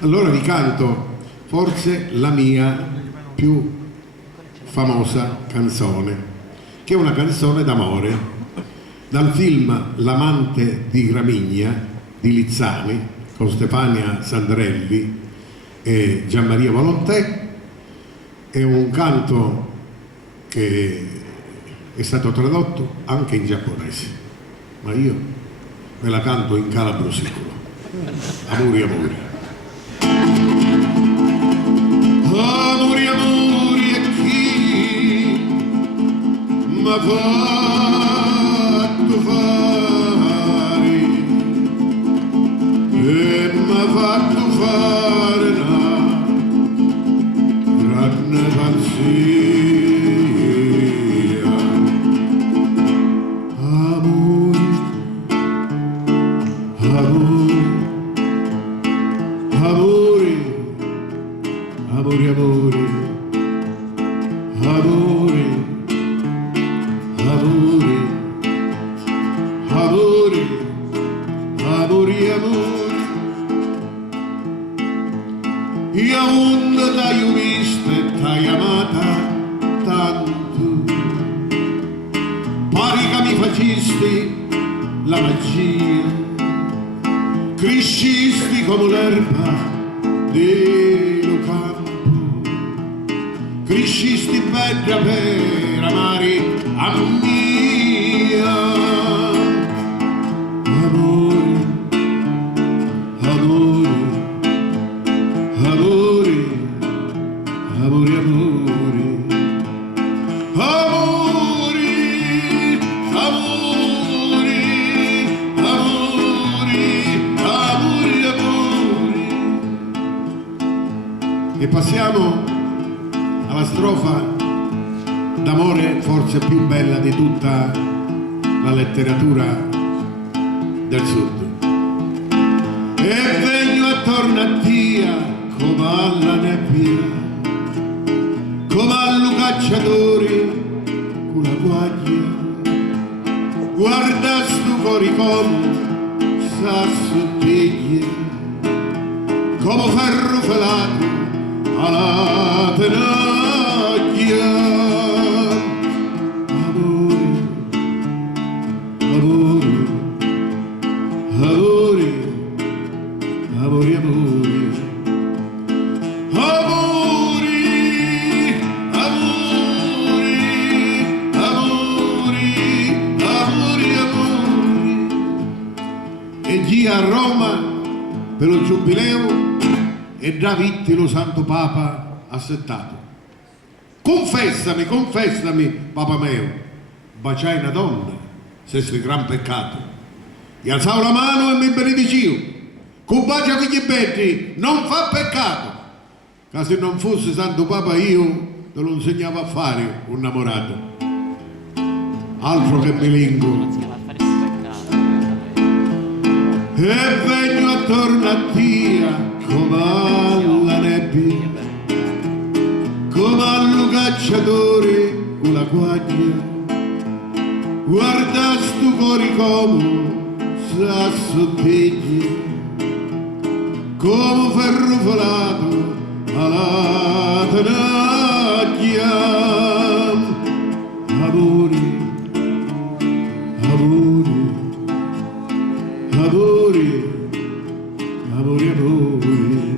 Allora vi canto forse la mia più famosa canzone, che è una canzone d'amore, dal film L'amante di Gramigna di Lizzani con Stefania Sandrelli e Gianmaria Volontè. È un canto che è stato tradotto anche in giapponese, ma io me la canto in calabro sicuro. Amori, amori. Amori, amori, e chi m'ha fatto fare e m'ha fatto fare una grande pazzia. Amori, amori, amori, amori, amori, amori, amori, amori, amori, amori. Io onda t'hai vista e t'hai amata tanto, pare che mi facisti la magia, crescisti come l'erba dello campo, crescisti bella per amare a mia. Amore, amore, amore, amore, amore, amori, amori, amori, amori, amori. E passiamo alla strofa d'amore forse più bella di tutta la letteratura del sud. E vengo attorno a Tia come alla nebbia, come allo cacciatore con la guaglia, guarda sto cuore come s'assottiglia, come ferro felato alla tenaglia. Amore, amore, amore, amori, amori, amori, amori, amori, amori, amori. E gia a Roma per lo giubileo e Davitti lo Santo Papa assettato. Confessami, confessami, Papa mio, baciai una donna, se sei gran peccato. E alzavo la mano e mi benedicio, con bacia figli belli, non fa peccato. Che se non fosse Santo Papa io te lo insegnavo a fare un innamorato. Altro che melingo. E vengo attorno a Tia come alla nebbia, come allo cacciatore con la guaglia, guarda sto cuore come s'assottiglia, come ferro folato alla tenaglia. Amori, amori, amori, amori, amori.